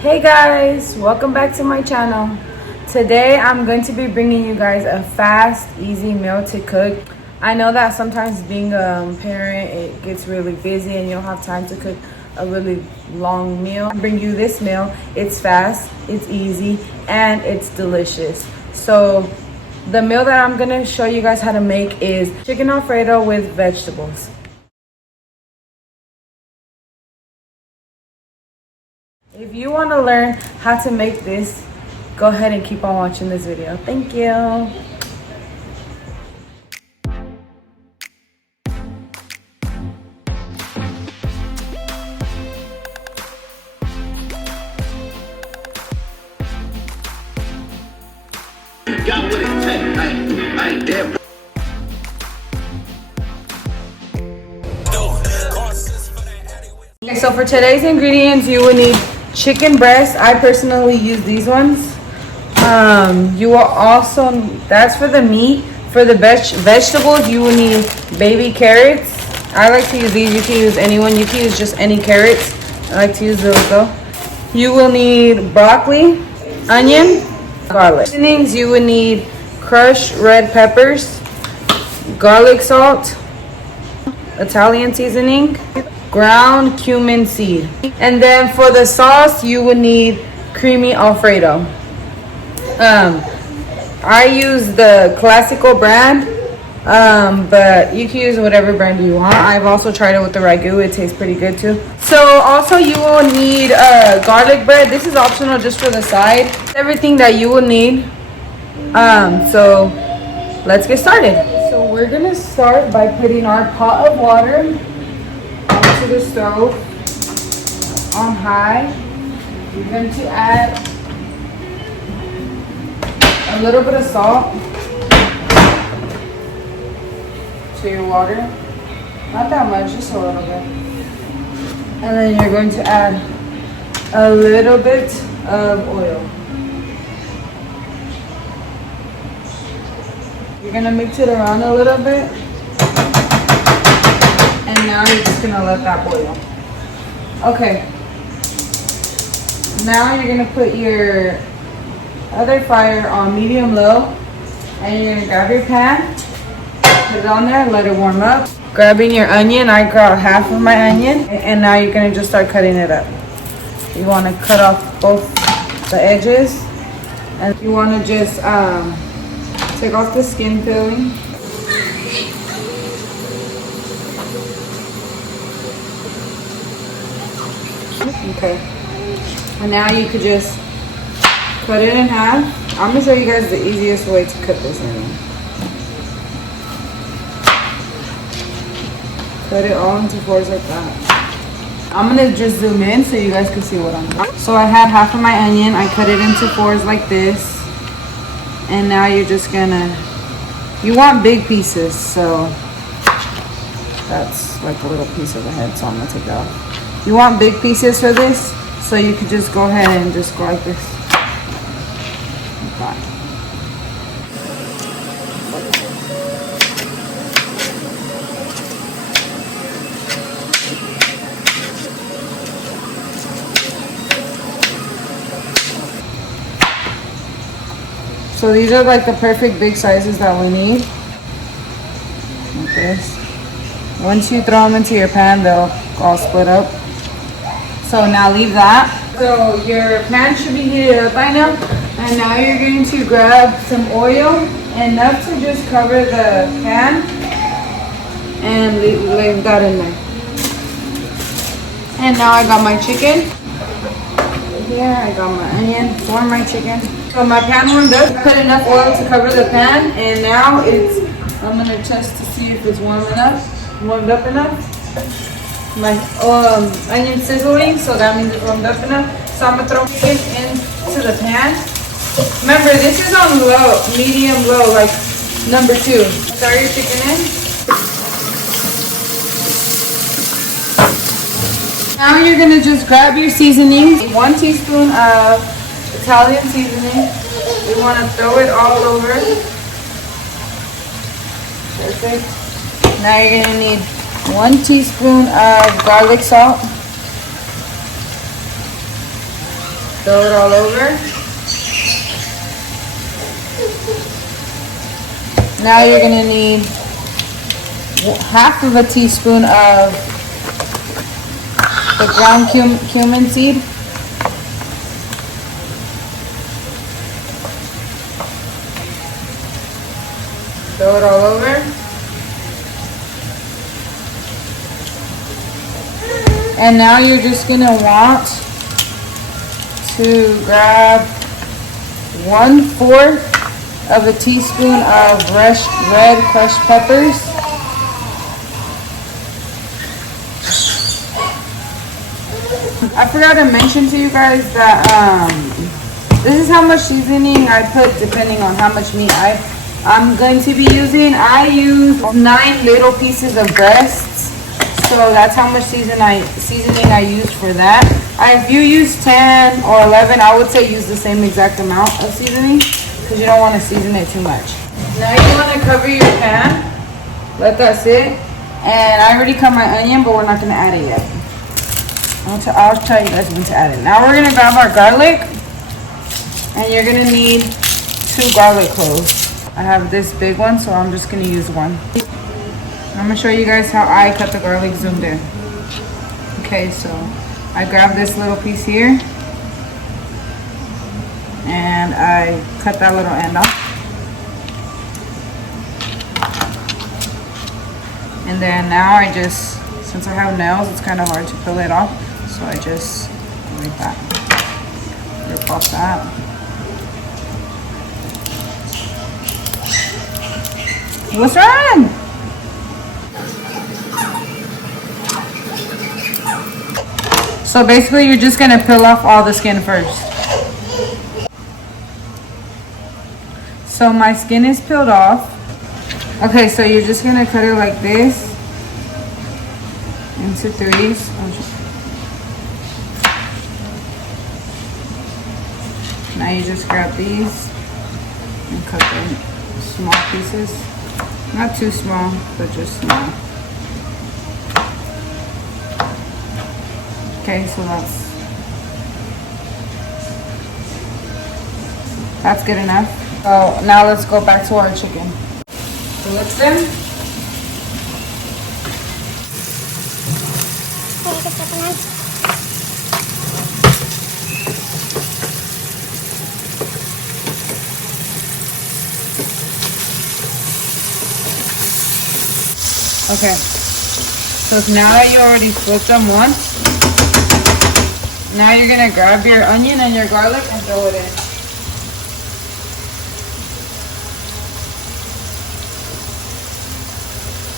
Hey guys, welcome back to my channel. Today I'm going to be bringing you guys a fast, easy meal to cook. I know that sometimes being a parent, it gets really busy and you don't have time to cook a really long meal. I bring you this meal. It's fast, it's easy, and it's delicious. So the meal that I'm gonna show you guys how to make is chicken Alfredo with vegetables. If you want to learn how to make this, go ahead and keep on watching this video. Thank you. Got what it takes. I ain't dead. Okay, so for today's ingredients, you will need chicken breast. I personally use these ones. You will also, that's for the meat. For the vegetables, you will need baby carrots. I like to use these. You can use anyone. You can use just any carrots. I like to use those though. You will need broccoli, onion, garlic. Seasonings, you will need crushed red peppers, garlic salt, Italian seasoning, ground cumin seed. And then for the sauce, you will need creamy Alfredo. I use the classical brand, but you can use whatever brand you want. I've also tried it with the ragu. It tastes pretty good too. So also you will need garlic bread. This is optional just for the side. Everything that you will need. So let's get started. So we're gonna start by putting our pot of water onto the stove on high. You're going to add a little bit of salt to your water. Not that much, just a little bit. And then you're going to add a little bit of oil. You're gonna mix it around a little bit. And now you're just gonna let that boil. Okay. Now you're gonna put your other fire on medium low. And you're gonna grab your pan, put it on there, let it warm up. Grabbing your onion, I got half of my onion. And now you're gonna just start cutting it up. You wanna cut off both the edges. And you wanna just take off the skin peeling. Okay. And now you could just cut it in half. I'm gonna show you guys the easiest way to cut this in. Cut it all into fours like that. I'm gonna just zoom in so you guys can see what I'm doing. So I have half of my onion. I cut it into fours like this. And now you're just gonna, you want big pieces, so that's like a little piece of the head, so I'm gonna take that off. You want big pieces for this, so you could just go ahead and just go like this. Okay. So these are like the perfect big sizes that we need. Like this. Once you throw them into your pan, they'll all split up. So now leave that. So your pan should be heated up by now. And now you're going to grab some oil, enough to just cover the pan. And leave that in there. And now I got my chicken. Here I got my onion for my chicken. So my pan warmed up. Put enough oil to cover the pan. And now I'm going to test to see if it's warmed up enough. My onion sizzling, so that means it's warmed up enough. So I'm gonna throw it into the pan. Remember, this is on low, medium low, like number 2. Throw your chicken in. Now you're gonna just grab your seasoning. 1 teaspoon of Italian seasoning. We want to throw it all over. Perfect. Now you're gonna need 1 teaspoon of garlic salt. Throw it all over. Now you're gonna need half of a teaspoon of the ground cumin seed. Throw it all over. And now you're just gonna want to grab 1/4 of a teaspoon of red crushed peppers. I forgot to mention to you guys that this is how much seasoning I put depending on how much meat I'm going to be using. I use 9 little pieces of breasts, so that's how much seasoning I use for that. If you use 10 or 11, I would say use the same exact amount of seasoning because you don't want to season it too much. Now you want to cover your pan, let that sit, and I already cut my onion, but we're not going to add it yet. I'll tell you guys when to add it. Now we're going to grab our garlic, and you're going to need 2 garlic cloves. I have this big one, so I'm just going to use one. I'm going to show you guys how I cut the garlic zoomed in. Okay, so I grabbed this little piece here, and I cut that little end off. And then now I just, since I have nails, it's kind of hard to peel it off, so I just like that. Rip off that. What's wrong? So basically you're just gonna peel off all the skin first. So my skin is peeled off. Okay, so you're just gonna cut it like this into 3s. Now you just grab these and cut them small pieces. Not too small, but just small. Okay, so that's good enough. So now let's go back to our chicken. So let's them. Okay, so now that you already flipped them once, now you're gonna grab your onion and your garlic and throw it in.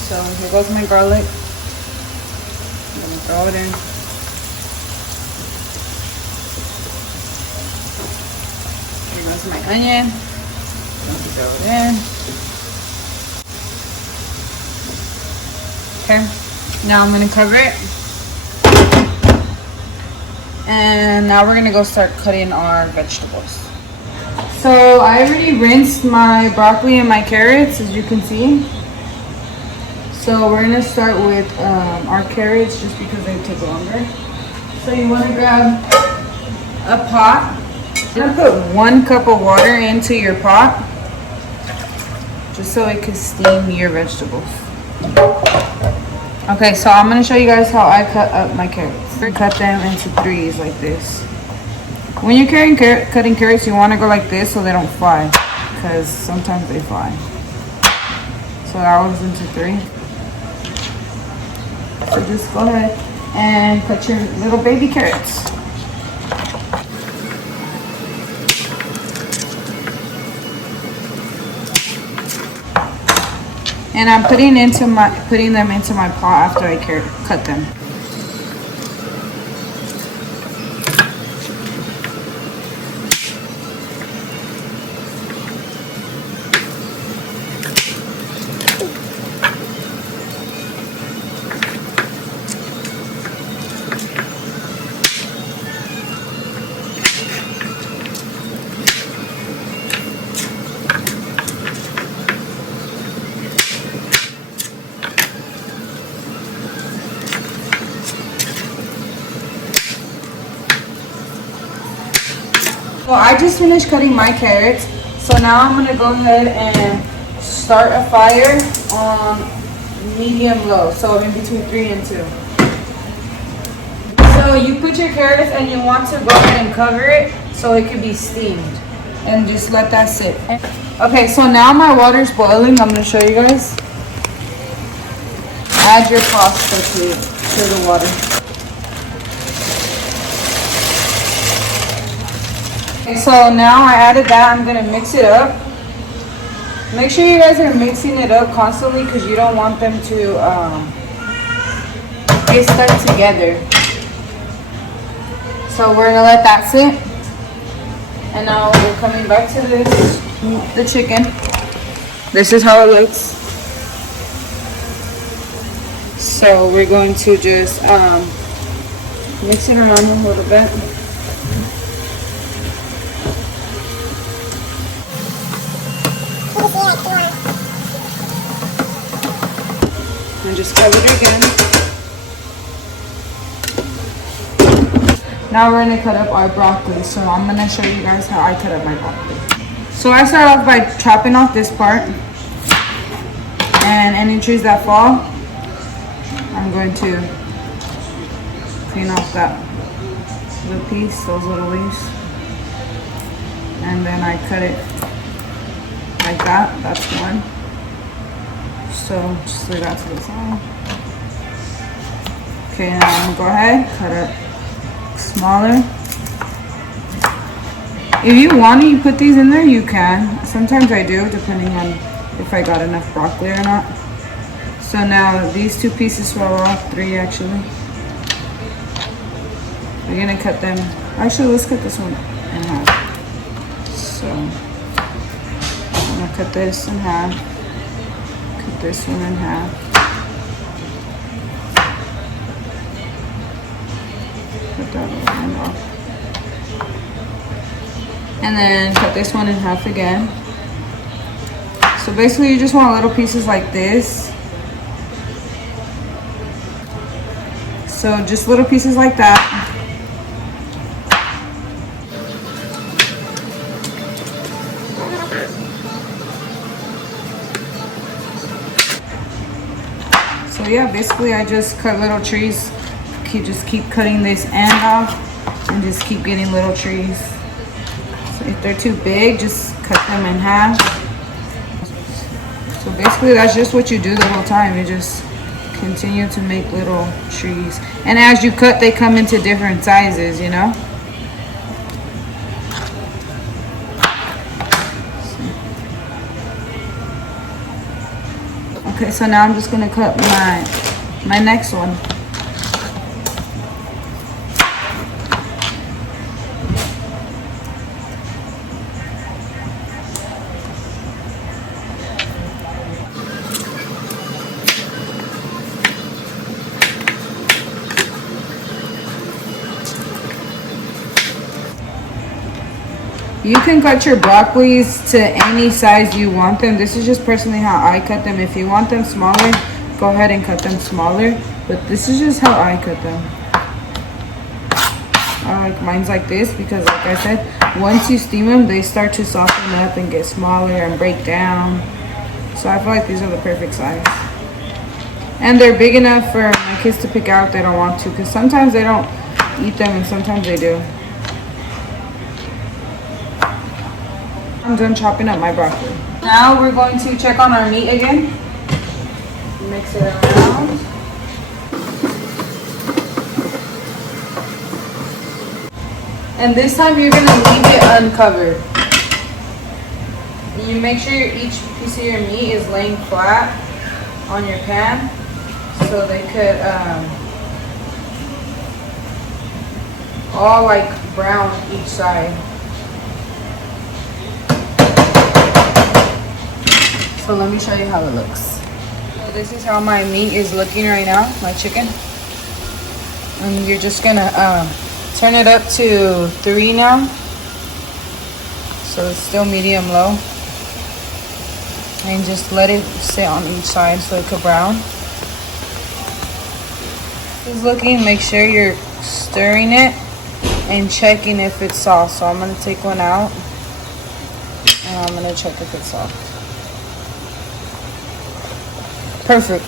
So here goes my garlic. I'm gonna throw it in. Here goes my onion. I'm gonna throw it in. Okay, now I'm gonna cover it. And now we're gonna go start cutting our vegetables. So I already rinsed my broccoli and my carrots, as you can see. So we're gonna start with our carrots just because they take longer. So you wanna grab a pot. You're gonna put 1 cup of water into your pot, just so it can steam your vegetables. Okay, so I'm gonna show you guys how I cut up my carrots. Cut them into 3s like this. When you're cutting carrots, you wanna go like this so they don't fly, because sometimes they fly. So that was into 3. So just go ahead and cut your little baby carrots. And I'm putting them into my pot after I cut them. Well, I just finished cutting my carrots. So now I'm gonna go ahead and start a fire on medium low. So in between 3 and 2. So you put your carrots and you want to go ahead and cover it so it can be steamed. And just let that sit. Okay, so now my water's boiling. I'm gonna show you guys. Add your pasta to the water. Okay, so now I added that. I'm gonna mix it up. Make sure you guys are mixing it up constantly because you don't want them to get stuck together. So we're gonna let that sit. And now we're coming back to the chicken. This is how it looks. So we're going to just mix it around a little bit. And just cover it again. Now we're gonna cut up our broccoli. So I'm gonna show you guys how I cut up my broccoli. So I start off by chopping off this part. And any trees that fall, I'm going to clean off that little piece, those little leaves. And then I cut it like that. That's one. So just leave that to the side. Okay, now go ahead, cut it smaller. If you want to, you put these in there, you can. Sometimes I do, depending on if I got enough broccoli or not. So now these 2 pieces fell off, 3 actually. We're gonna cut them. Actually, let's cut this one in half. So I'm gonna cut this in half. Cut this one in half. Cut that little end off. And then cut this one in half again. So basically you just want little pieces like this. So just little pieces like that. So yeah, basically I just cut little trees. Just keep cutting this end off and just keep getting little trees. So if they're too big, just cut them in half. So basically that's just what you do the whole time. You just continue to make little trees. And as you cut, they come into different sizes, you know? Okay, so now I'm just gonna cut my next one. You can cut your broccolis to any size you want them. This is just personally how I cut them. If you want them smaller, go ahead and cut them smaller. But this is just how I cut them. I like mine's like this because, like I said, once you steam them, they start to soften up and get smaller and break down. So I feel like these are the perfect size. And they're big enough for my kids to pick out if they don't want to. Because sometimes they don't eat them and sometimes they do. I'm done chopping up my broccoli. Now we're going to check on our meat again. Mix it around. And this time you're gonna leave it uncovered. You make sure each piece of your meat is laying flat on your pan so they could all like brown each side. So let me show you how it looks. So this is how my meat is looking right now, my chicken. And you're just gonna turn it up to 3 now. So it's still medium low. And just let it sit on each side so it could brown. It's looking, make sure you're stirring it and checking if it's soft. So I'm gonna take one out and I'm gonna check if it's soft. Perfect.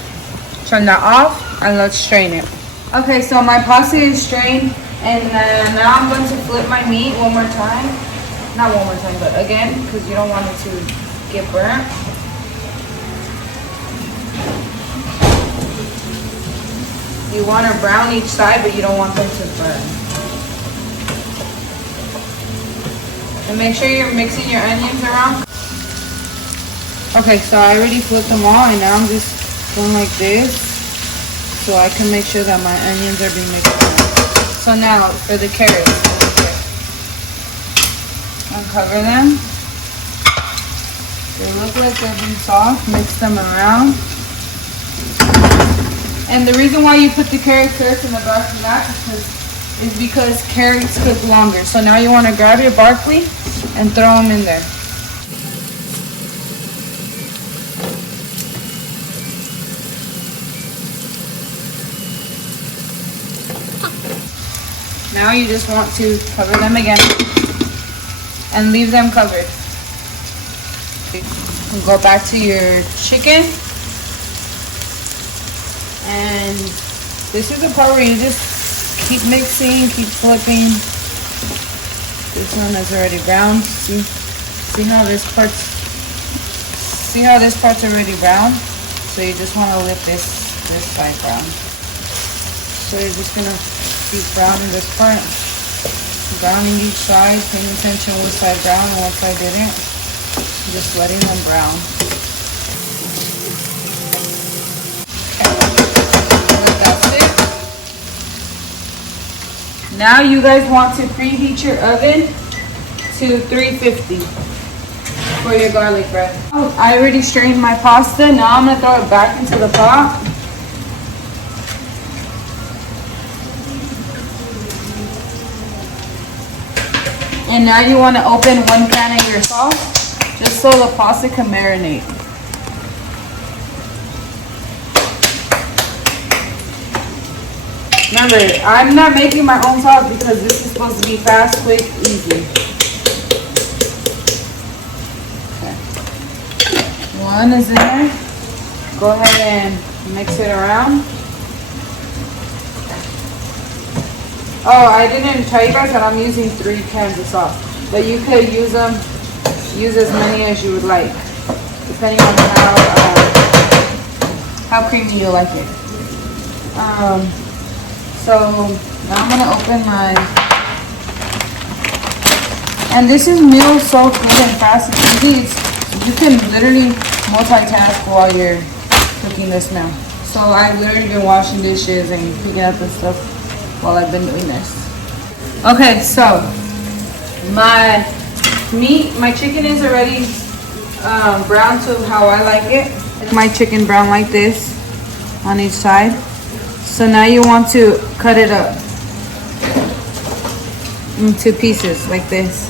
Turn that off and let's strain it. Okay, so my pasta is strained, and now I'm going to flip my meat one more time. Not one more time, but again, because you don't want it to get burnt. You want to brown each side, but you don't want them to burn. And make sure you're mixing your onions around. Okay, so I already flipped them all, and now I'm just going like this so I can make sure that my onions are being mixed around. So now for the carrots, uncover them. They look like they're being soft. Mix them around. And the reason why you put the carrots first and the broccoli not is because carrots cook longer. So now you want to grab your broccoli and throw them in there. Now you just want to cover them again and leave them covered. And go back to your chicken. And this is the part where you just keep mixing, keep flipping. This one is already brown. See how this part's already brown? So you just want to lift this side brown. So you're just gonna keep browning this part, browning each side, paying attention which side brown and what side didn't. Just letting them brown. Now you guys want to preheat your oven to 350 for your garlic bread. Oh, I already strained my pasta. Now I'm going to throw it back into the pot. And now you want to open one can of your sauce just so the pasta can marinate. Remember, I'm not making my own sauce because this is supposed to be fast, quick, easy. Okay. One is in there. Go ahead and mix it around. Oh, I didn't tell you guys that I'm using 3 cans of sauce. But you could use as many as you would like, depending on how creamy you like it. So now I'm gonna open my, and this is meal so quick and fast and easy. You can literally multitask while you're cooking this now. So I've literally been washing dishes and picking up the stuff while I've been doing this. Okay, so my chicken is already brown to how I like it. My chicken brown like this on each side. So now you want to cut it up into pieces like this.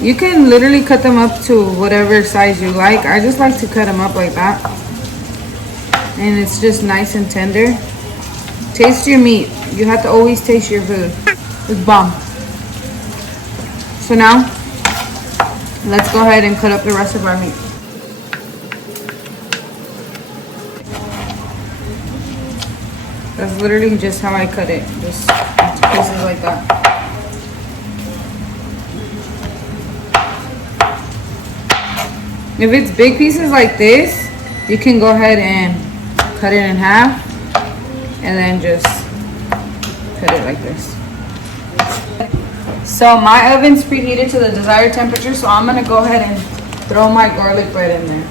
You can literally cut them up to whatever size you like. I just like to cut them up like that. And it's just nice and tender. Taste your meat. You have to always taste your food. It's bomb. So now, let's go ahead and cut up the rest of our meat. That's literally just how I cut it. Just into pieces like that. If it's big pieces like this, you can go ahead and cut it in half and then just cut it like this. So my oven's preheated to the desired temperature, so I'm gonna go ahead and throw my garlic bread in there.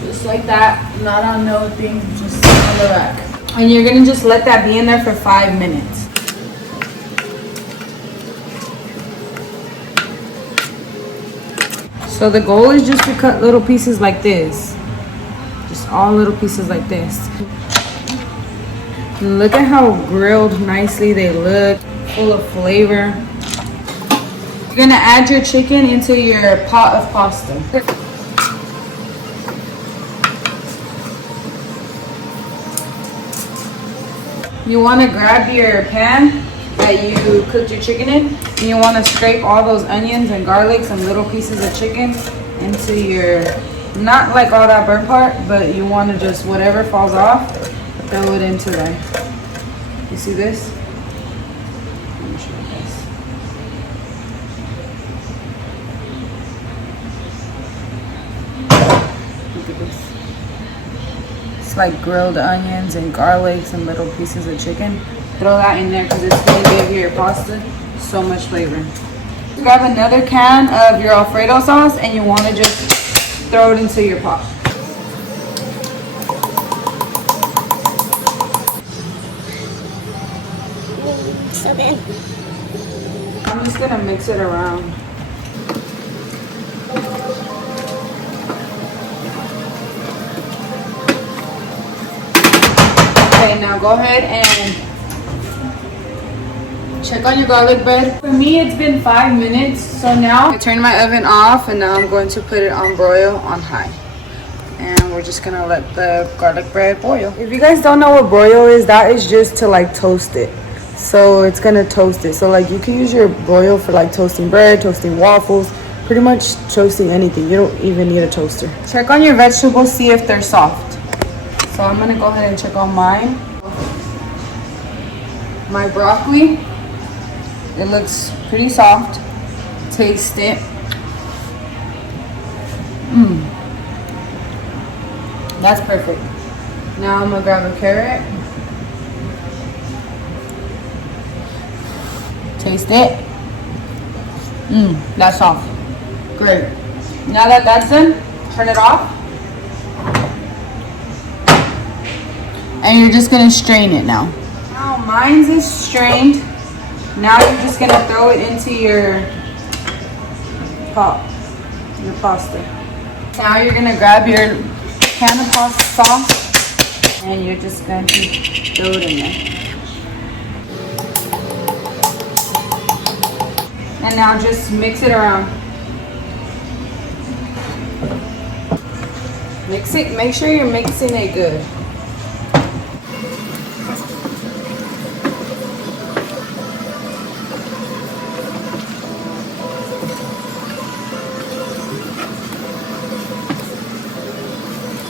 Just like that, not on no thing, just on the rack. And you're gonna just let that be in there for 5 minutes. So the goal is just to cut little pieces like this. Just all little pieces like this. And look at how grilled nicely they look, full of flavor. You're gonna add your chicken into your pot of pasta. you want to grab your pan that you cooked your chicken in, and you want to scrape all those onions and garlics and little pieces of chicken into your, not like all that burnt part, but you want to just whatever falls off, throw it into there. You see this? Let me show you this. Look at this. It's like grilled onions and garlics and little pieces of chicken. Throw that in there because it's going to give your pasta so much flavor. Grab another can of your Alfredo sauce and you want to just throw it into your pot. So good. I'm just going to mix it around. Okay, now go ahead and check on your garlic bread. For me, it's been 5 minutes. So now I turned my oven off and now I'm going to put it on broil on high. And we're just gonna let the garlic bread boil. If you guys don't know what broil is, that is just to like toast it. So it's gonna toast it. So like you can use your broil for like toasting bread, toasting waffles, pretty much toasting anything. You don't even need a toaster. Check on your vegetables, see if they're soft. So I'm gonna go ahead and check on mine. My broccoli, it looks pretty soft. Taste it. That's perfect. Now I'm gonna grab a carrot. Taste it. That's soft. Great. Now that that's done, turn it off. And you're just gonna strain it now. Now mine's is strained. Now you're just gonna throw it into your pot, your pasta. Now you're gonna grab your can of pasta sauce and you're just going to throw it in there. And now just mix it around. Mix it, make sure you're mixing it good.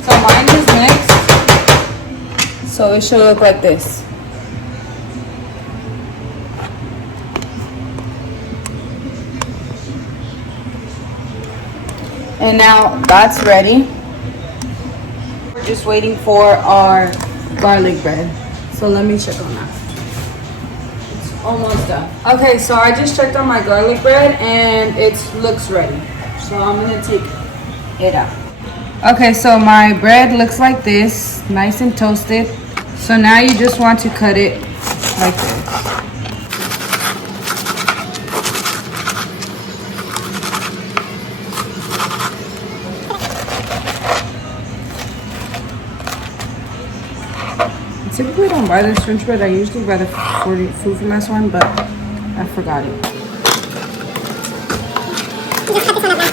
So mine is mixed, so it should look like this. And now that's ready. We're just waiting for our garlic bread. So let me check on that. It's almost done. Okay, so I just checked on my garlic bread and it looks ready. So I'm gonna take it out. Okay, so my bread looks like this, nice and toasted. So now you just want to cut it like this. I typically don't buy this French bread. I usually buy the food from this one, but I forgot it. Just cut this one up now.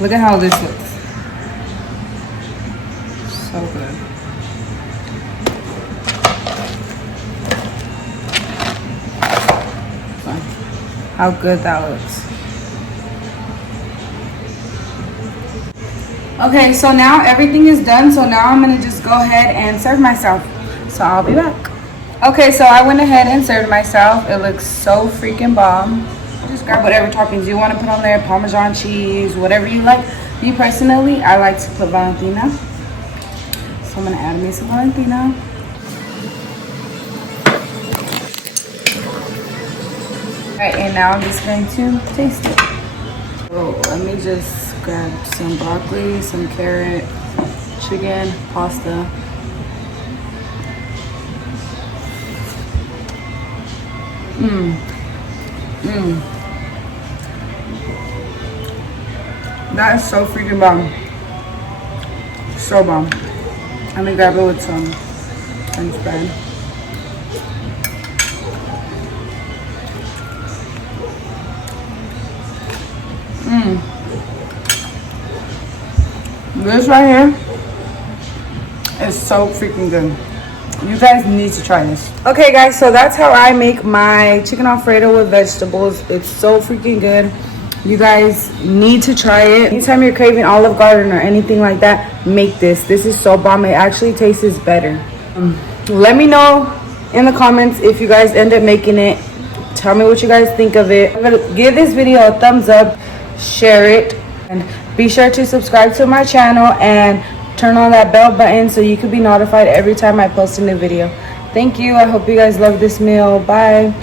Look at how this looks. So good. How good that looks. Okay, so now everything is done. So now I'm gonna just go ahead and serve myself. So I'll be back. Okay, so I went ahead and served myself. It looks so freaking bomb. Just grab whatever toppings you want to put on there, Parmesan cheese, whatever you like. Me personally, I like to put Valentina. So I'm gonna add me some Valentina. Alright, and now I'm just going to taste it. So let me just grab some broccoli, some carrot, chicken, pasta. That is so freaking bomb. So bomb. Let me grab it with some French bread. This right here is so freaking good. You guys need to try this. Okay guys, so that's how I make my chicken Alfredo with vegetables. It's so freaking good. You guys need to try it. Anytime you're craving Olive Garden or anything like that, make this. This is so bomb. It actually tastes better. Let me know in the comments if you guys end up making it. Tell me what you guys think of it. Give this video a thumbs up, share it, and be sure to subscribe to my channel and turn on that bell button so you can be notified every time I post a new video. Thank you. I hope you guys love this meal. Bye.